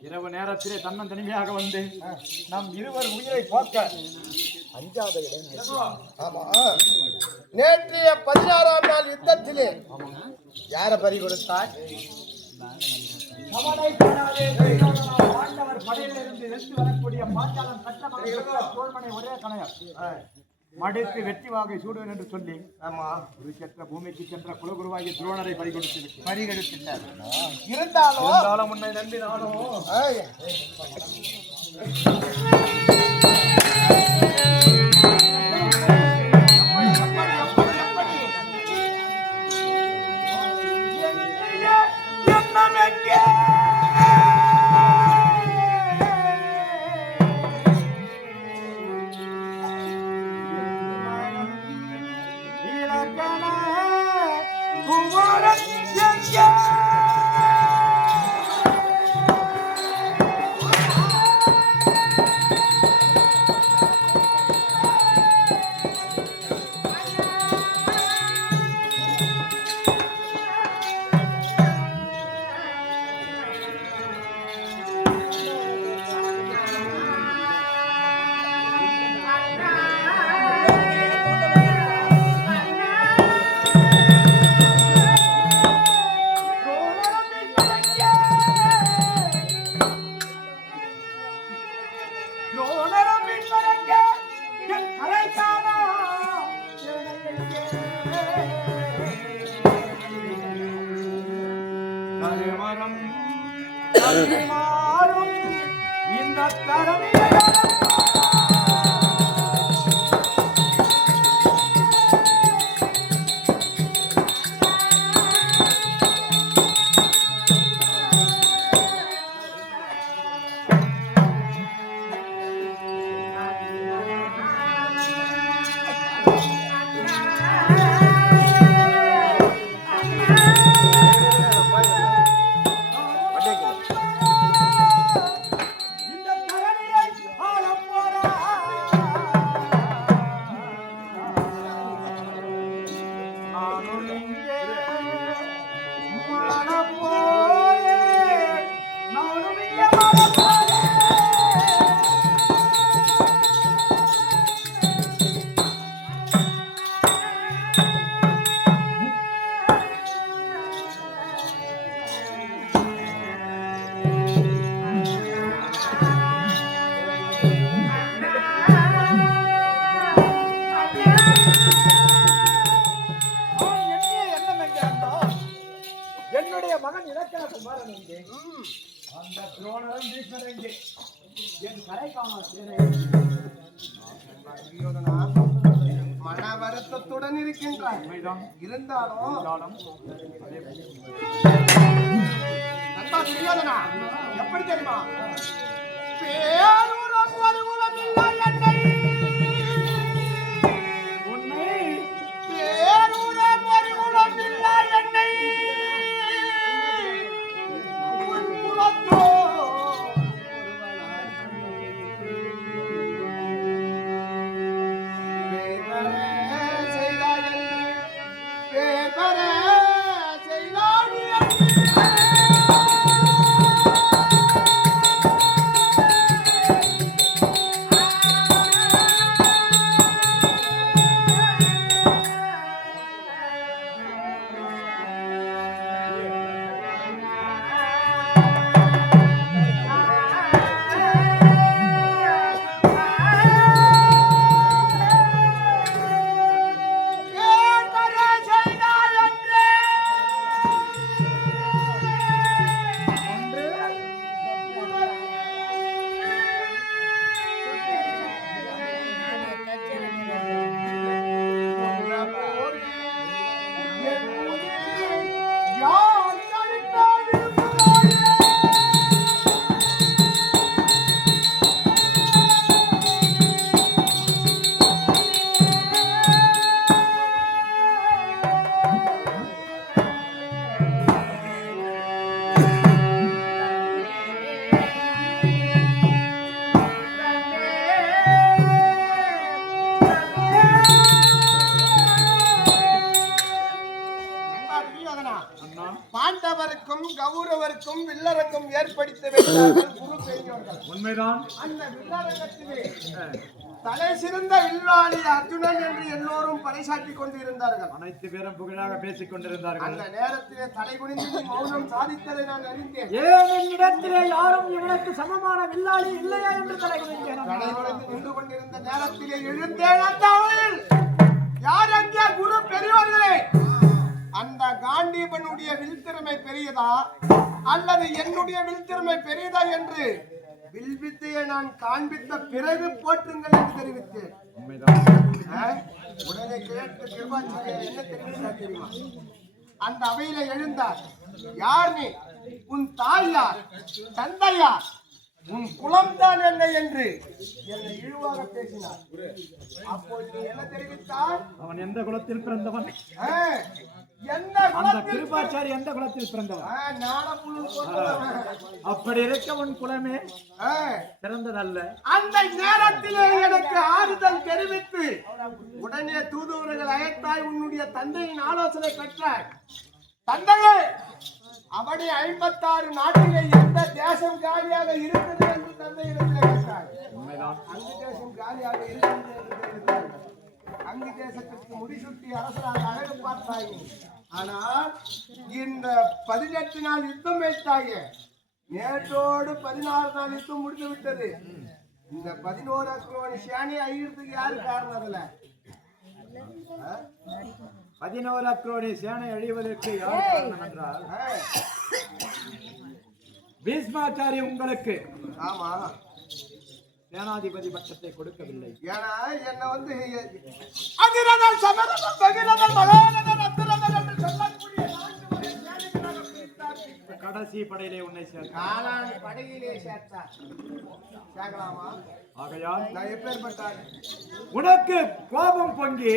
இரவு நேரத்திலே தன்னன் தனிமையாக வந்து நம் இருவர் உயிரை போக்க அஞ்சாத இடம். ஆமா நேற்றைய 16ஆம் நாள் யுத்தத்திலே யார பறி கொடுத்தாய்? பாண்டவர் படையிலிருந்து வெற்றி வரக்கூடிய பாஞ்சாலம் கட்டமலை தோல்மனை ஒரே கணையர் மடித்து வெற்றி வாகை சூடுவேன் என்று சொல்லி குருச்சென்ற பூமிக்கு சென்ற குலகுருவாகிய துரோணரை பறிகொடுத்திட்டார். இருந்தாலும் உன்னை நம்பினாலும் இந்த தரணி எங்கே? அந்த துரோணரும் பீஷ்மரும் எங்கே? என் கரை காண சேனை துரியோதனா, மன வருத்தத்துடன் இருக்கின்றார். இருந்தாலும் நண்பா துரியோதனா, எப்படி தெரியுமா? பேரூரம் வருகுலம் இல்லா என்னை, உன்னை பேரூரம் வருகுலம் இல்லா என்னை, உன் குலத்தோ பாண்டவருக்கும் கௌரவருக்கும் வில்லரங்கம் ஏற்படுத்த வைத்தார்கள் குரு பெரியோர்கள். உண்மைதான். அந்த வில்லரங்கத்திலே தலை சிறந்த வில்லாளி அர்ஜுனன் என்று எல்லோரும் பறைசாற்றிக் கொண்டிருந்தார்கள். அனைத்து பேரும் புகழாக பேசிக் கொண்டிருந்தார்கள். அந்த நேரத்திலே தலை குனிந்து மௌனம் சாதித்ததை நான் அறிந்தேன். ஏன் இடத்திலே யாரும் இவனுக்கு சமமான வில்லாளி இல்லையா என்று தலை குனிந்தேன். தலை குனிந்து நின்று கொண்டிருந்த நேரத்திலே எழுந்தேன். அந்த அவளில் யார் அங்கே குரு பெரியோர்களே, அந்த காண்டீபனுடைய வில்திறமை பெரியதா அல்லது என்னுடைய வில்திறமை பெரியதா என்று வில்வித்தையை நான் காண்பித்த பிறகு போற்றுங்கள் என்று தெரிவித்தேன். உடனே கேட்டு கிருபாச்சாரியர் என்ன தெரிவித்தார் தெரியுமா? அந்த அவையில எழுந்தார். யார் நீ? உன் தாய் யார்? தந்தை யார்? உன் குலம் தான் என்ன என்று என்னை இழிவாக பேசினார். அப்போது என்ன தெரிவித்தார்? அவன் எந்த குலத்தில் பிறந்தவன்? அந்த கிருபாச்சாரி எந்த குலத்தில் பிறந்தவன்? அப்படி இருக்க உன் குலமே பிறந்ததல்ல. அந்த நேரத்திலே எனக்கு ஆறுதல் தெரிவித்து உடனே தூதுவர்கள் அழைத்தாய். உன்னுடைய தந்தையின் ஆலோசனை பெற்றாய். தந்தையே, அவனை 56 நாட்டிலே எந்த தேசம் காலியாக இருக்கிறது என்று தந்தையிடத்தில் கேட்டார். அங்கு தேசம் காலியாக இருக்கிறது என்று தெரிவித்தார்கள். அங்கு தேசத்திற்கு முடிசூட்டி அரசராக அழகு பார்த்தாய். ஆனால் இந்த 18 நாள் யுத்தம் வைத்தாயே, நேற்றோடு 16 நாள் யுத்தம் முடிந்து விட்டது. இந்த 11 கோடி சேனை அழிகிறதுக்கு யாரு காரணம்? அதுல 11 கோடி சேனை அழிவதற்கு யார் காரணம் என்றால் பீஷ்மாச்சாரி உங்களுக்கு ஆமா சேனாதிபதி பட்டத்தை கொடுக்கவில்லை. ஏன்னா என்ன வந்து அதிரதன் சமரதன் பகிரதன் மகாரதன் அத்திரதன் என்று சொல்லக்கூடிய கடைசி படையிலே உன்னை சேர்த்தார். படையிலே சேர்த்தார். கேட்கலாமா? ஆகையால் நான் எப்பேற்பட்டார்? உனக்கு கோபம் பொங்கி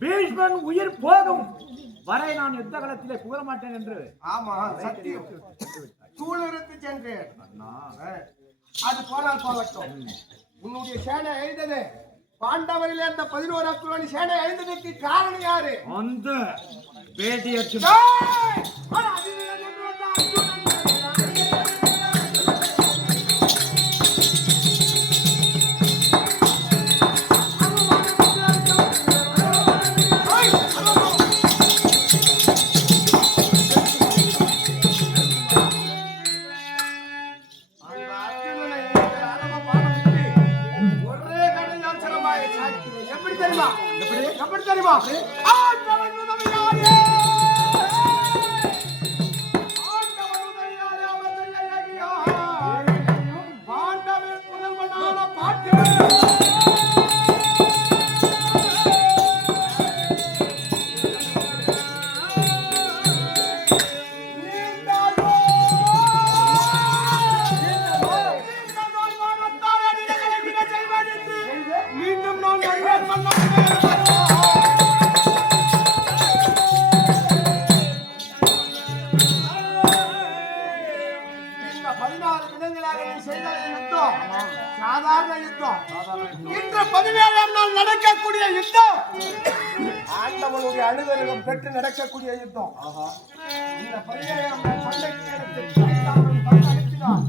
பீஷ்மன் உயிர் போகும் வரை நான் யுத்த காலத்திலே புகழ மாட்டேன் என்று ஆமா சத்தியம் தூளிருத்து சென்றேன். அது போனால் போகட்டும். உன்னுடைய சேனை அழிந்தது பாண்டவரில் அந்த 11 கோடி சேனை அழிந்ததற்கு காரணம் யாரு? அந்த பேட்டியற்று எப்படி தெரியுமா? ஆண்டவன் 16 தினங்களாக நீ செய்த யுத்தம் சாதாரண யுத்தம். இன்று 17ஆம் நாள் நடக்கக்கூடிய யுத்தம் ஆண்டவனுடைய அனுகிரகம் பெற்று நடக்கக்கூடிய யுத்தம். இந்த 17ஆம் நாள் சண்டைக்கு அனுப்பினார்.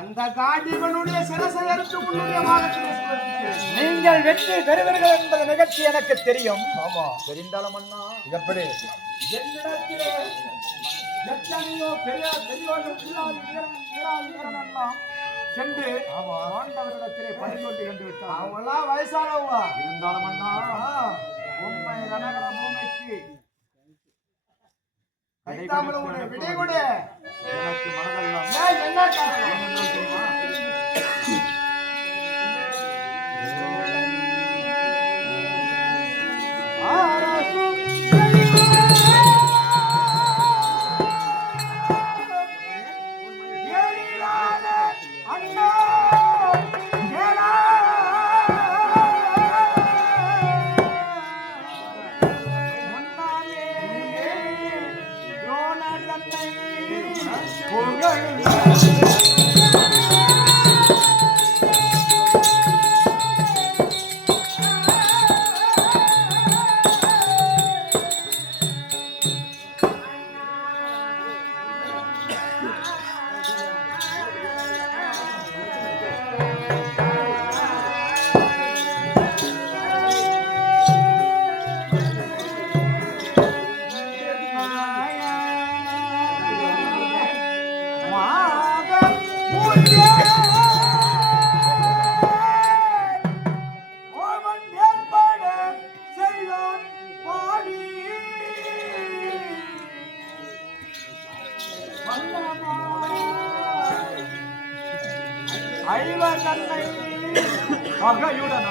அந்த காண்டிவனுடைய சிரசை எடுத்து உன்னுடைய வாதத்திலே சுழற்றினேன். நீங்கள் வெற்றி பெறுவீர்கள் என்பது நிகழ்ச்சி எனக்கு தெரியும். ஆமா, தெரிந்தாலும் அண்ணா எப்படி என்னிடத்திலே எத்தனையோ பெரியோர்கள் எல்லாம் சென்று ஆண்டவரிடத்திலே பணிகொண்டு கண்டு விட்டார். அவங்களாம் வயசானவங்க. இருந்தாலும் அண்ணா உண்மை ரணகர பூமிக்கு கைத்தாமலுடைய விடை கொடு. எனக்கு மனதெல்லாம் என்ன காரணம் ஏனென்று தெரியுமா? ஐவர் தன்னை பகையுடன்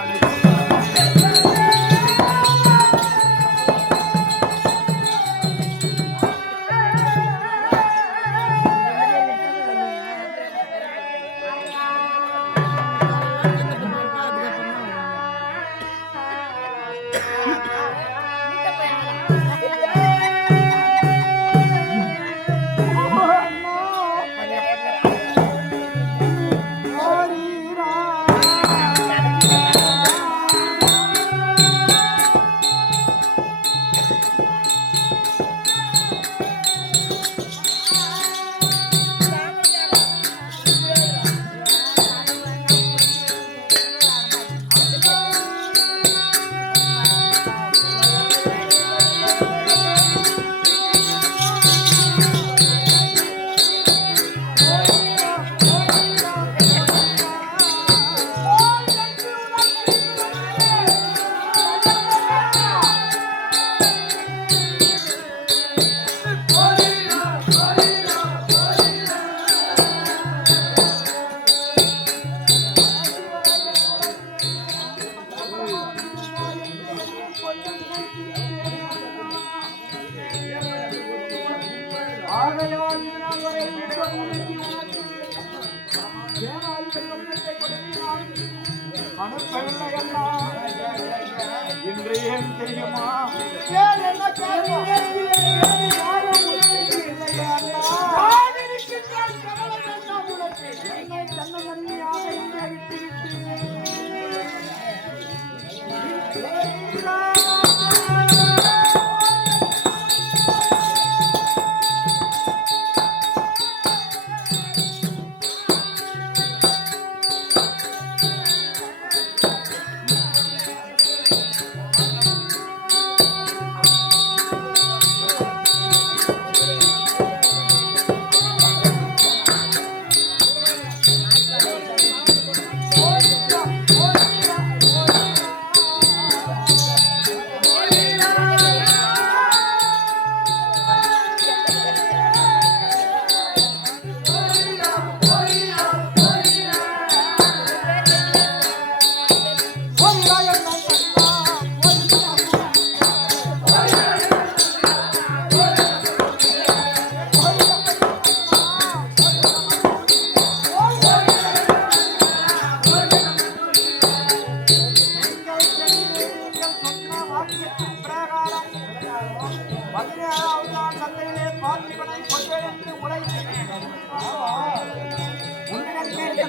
இன்று ஏன் தெரியுமா?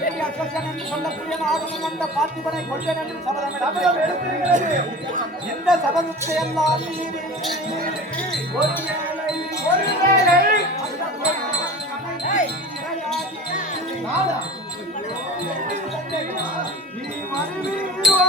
பெரிய அசசன் என்று சொல்லக்கூடிய ஆகமம் கொண்ட பார்த்திபனை கொண்டேன் என்று சபதம் எடுத்திருக்கிறது. இந்த சபதத்தை எல்லாம் மீறி ஒருவேளை நீ வருவீரோ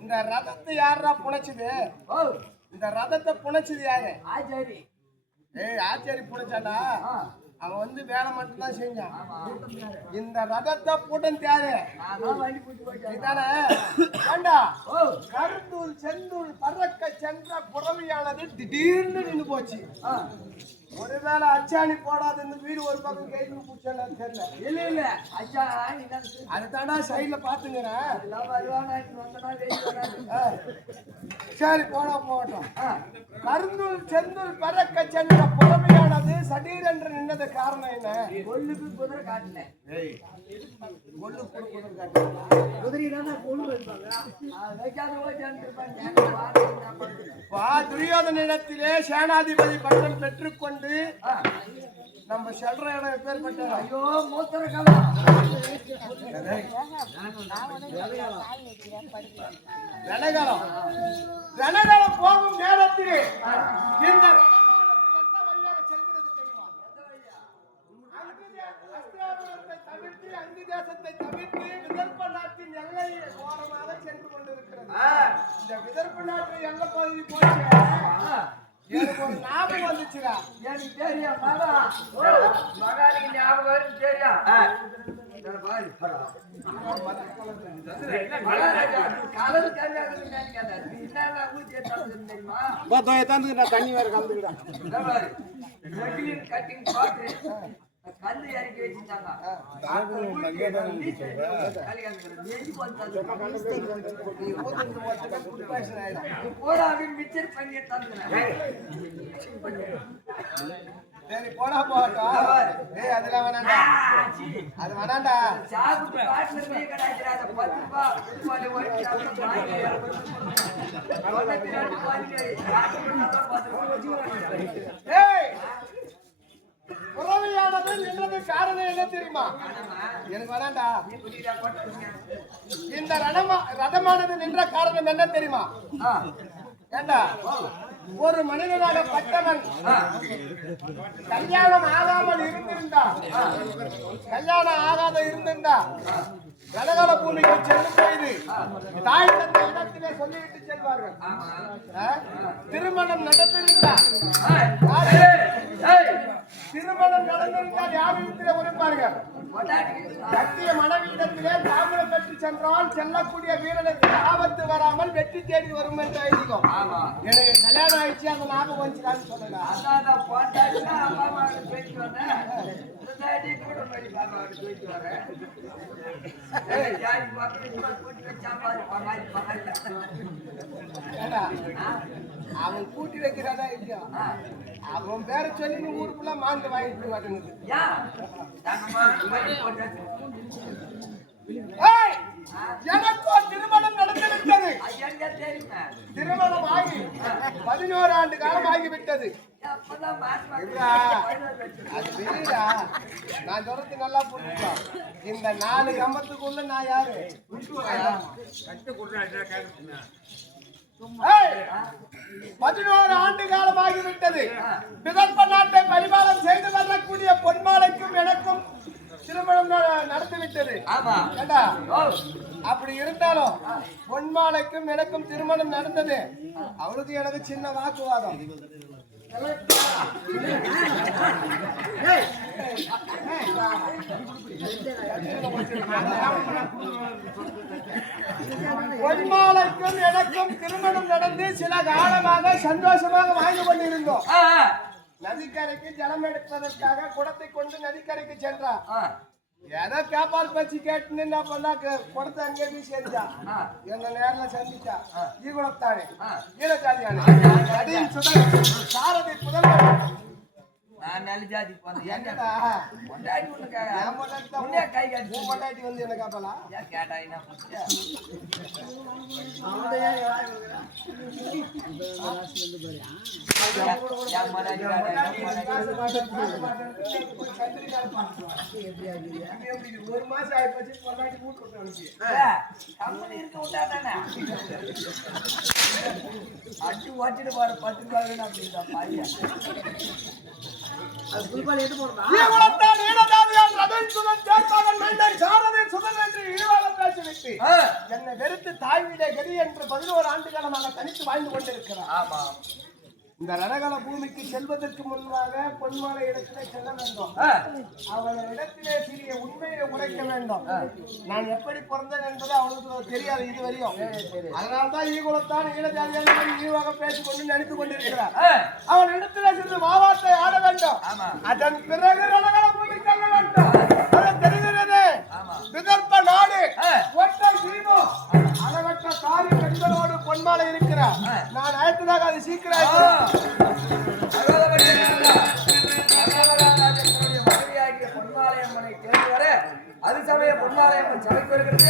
இந்த ரதத்தை யாரா புனைச்சது? இந்த ரதத்தை புனைச்சது யாரு? ஆச்சாரி. ஆச்சாரி புனைச்சாண்டா. அவன் வந்து வேலை மட்டும் தான் செஞ்சான். இந்த ரதத்தை பூட்டன் யாரு? இதானே கருந்தூள் செந்தூள் பறக்க சென்ற புறவியானது திடீர்னு நின்று போச்சு. ஒருவேளை அச்சாணி போடாத இந்த வீடு ஒரு பக்கம் கைது பூச்சான்னு தெரியல. இல்ல அதுதானா சைட்ல பாத்துங்கிறேன். சரி போனா போகட்டும். கருந்தூள் செந்தூள் பறக்க சென்ற புறமையானது சடீரென்று நின்னது காரணம் என்ன? கொல்லுக்கு குதிரை காட்டல. துரியோதனிடத்திலே சேனாதிபதி பட்டம் பெற்றுக்கொண்டு நம்ம செல்ற இடம் எப்பேற்பட்ட? ஐயோ மூத்தர காலம் ரணகாலம் போகும் நேரத்தில் இந்த அங்கு தேசத்தை தவிர்த்து விதர்ப்ப நாட்டின் எல்லை ஓரமாக சென்று கொண்டிருக்கிறது. இந்த விதர்ப்ப நாட்டு எல்லை பகுதி போச்சு. எனக்கு ஒரு ஞாபகம் வந்துச்சுடா. எனக்கு தெரியும் மகாலிக்கு ஞாபகம் வரும் தெரியும். தண்ணி வேற கலந்துக்கிட்டா கட்டிங் பாட்டு கல்லு இறக்கி வச்சுட்டாங்க. மிச்சர் பண்ணி சரி போனா போகட்டும். அதெல்லாம் வேணாண்டா. அது வேணாண்டா. சாப்பிட்டு பாட்டுல போய் கிடைக்கிறாங்க 10 ரூபாய் புறவையானது நின்றது காரணம் என்ன தெரியுமா? எனக்கு வேணாண்டா. இந்த ரதமானது நின்ற காரணம் என்ன தெரியுமா? ஏண்டா ஒரு மனிதனாக பட்டவன் கல்யாணம் ஆகாமல் இருந்திருந்தா, கல்யாணம் ஆகாத இருந்திருந்தா கடகால பூமிக்கு செல்லும் பொழுது தாயிடத்தை இடத்திலே சொல்லிவிட்டு செல்வார்கள். திருமணம் நடந்திருந்தால் திருமணம் நடந்திருந்தால் யார் இடத்திலே உரைப்பார்கள்? கட்டிய மனைவியிடத்திலே தாமிரம் பெற்று சென்றால் செல்லக்கூடிய வீரனுக்கு ஆபத்து வராமல் வெற்றி தேடி வரும் என்று ஐதீகம். எனக்கு கல்யாணம் ஆயிடுச்சு, அந்த ஞாபகம் வந்துச்சான்னு சொல்லுங்க. அவன் கூட்டி வைக்கிறதா இல்லையா? அவன் பேர சொல்லி ஊருக்குள்ள மாந்து வாங்கிட்டு மாட்டேங்குது. எனக்கோ திருமணம் நடந்துவிட்டது. திருமணம் ஆகி 11 ஆண்டு காலம் ஆகிவிட்டது. அது தெரியுதா? நான் சொல்றது நல்லா புரிஞ்சுக்கோ. இந்த 4 கம்பத்துக்குள்ள நான் யாரு? 11 ஆண்டு காலம் ஆகிவிட்டது. விதர்ப்ப நாட்டை பரிபாலனம் செய்து வரக்கூடிய பொன்மாலைக்கும் எனக்கும் திருமணம் நடத்திவிட்டது. அப்படி இருந்தாலும் பொன்மாலைக்கும் எனக்கும் திருமணம் நடந்தது. அவளுக்கு எனக்கு சின்ன வாக்குவாதம். பொன்மாலைக்கும் எனக்கும் திருமணம் நடந்து சில காலமாக சந்தோஷமாக வாழ்ந்து கொண்டிருந்தோம். நதிக்கரைக்கு ஜலம் எடுப்பதற்காக குடத்தை கொண்டு நதிக்கரைக்கு சென்றார். ஏதோ கேப்பால் பச்சு கேட்டுன்னு என்ன பண்ணா குடத்தை அங்கே போய் செஞ்சா. எங்க நேர்ல சந்திச்சா ஈகுளத்தானே ஈரஜாதியானே சாரதி புதல்வர். நான் நல்ல ஜாதி என்னடா பொண்டாட்டி ஒண்ணு கை காட்டி பொண்டாட்டி வந்து என்ன கேப்பலா கேட்டா என்ன ஒரு மாசம் ஆயிப்போச்சு பொண்டாட்டி மூட்டு கம்பெனி இருக்க விட்டா தானே அடி ஓட்டிட்டு போற 10 ரூபாய் அப்படின்ற பையன் என்னை வெறுத்து தாய் வீடே கதி என்று 11 ஆண்டு காலமாக தனித்து வாழ்ந்து கொண்டிருக்கிறார். இந்த ரணகல பூமிக்கு செல்வதற்கு முன்பாக பொன்மாலை இடத்திலே செல்ல வேண்டும். அவள் இடத்திலே சிறிய உண்மையை உரைக்க வேண்டும். நான் எப்படி பிறந்தேன் என்பது அவளுக்கு தெரியாது இதுவரையும். அதனால்தான் ஈகுலத்தான் ஈழஜாதியாக ஈவாக பேசிக்கொண்டு நினைத்து கொண்டிருக்கிறார். அவள் இடத்திலே சென்று மாவாத்தை ஆட வேண்டும். அதன் பிறகு ரணகல பூமி செல்ல வேண்டும். அது தெரிகிறது. விதர்ப்ப நாடு ஒற்றை தீபம் அளவற்ற சாரி பெண்களோடு பொன்மாலை இருக்கிறார். நான் அழைத்ததாக அது சீக்கிரம் பொன்மாலையம்மனை கேட்டு வர அது சமய பொன்மாலையம்மன் சமைக்கு வருகிறது.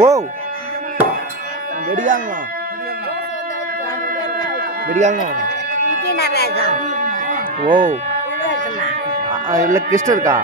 ஓ வெடியாங்க வெடியாங்க ஓ இல்லை கிறிஸ்டர் இருக்கா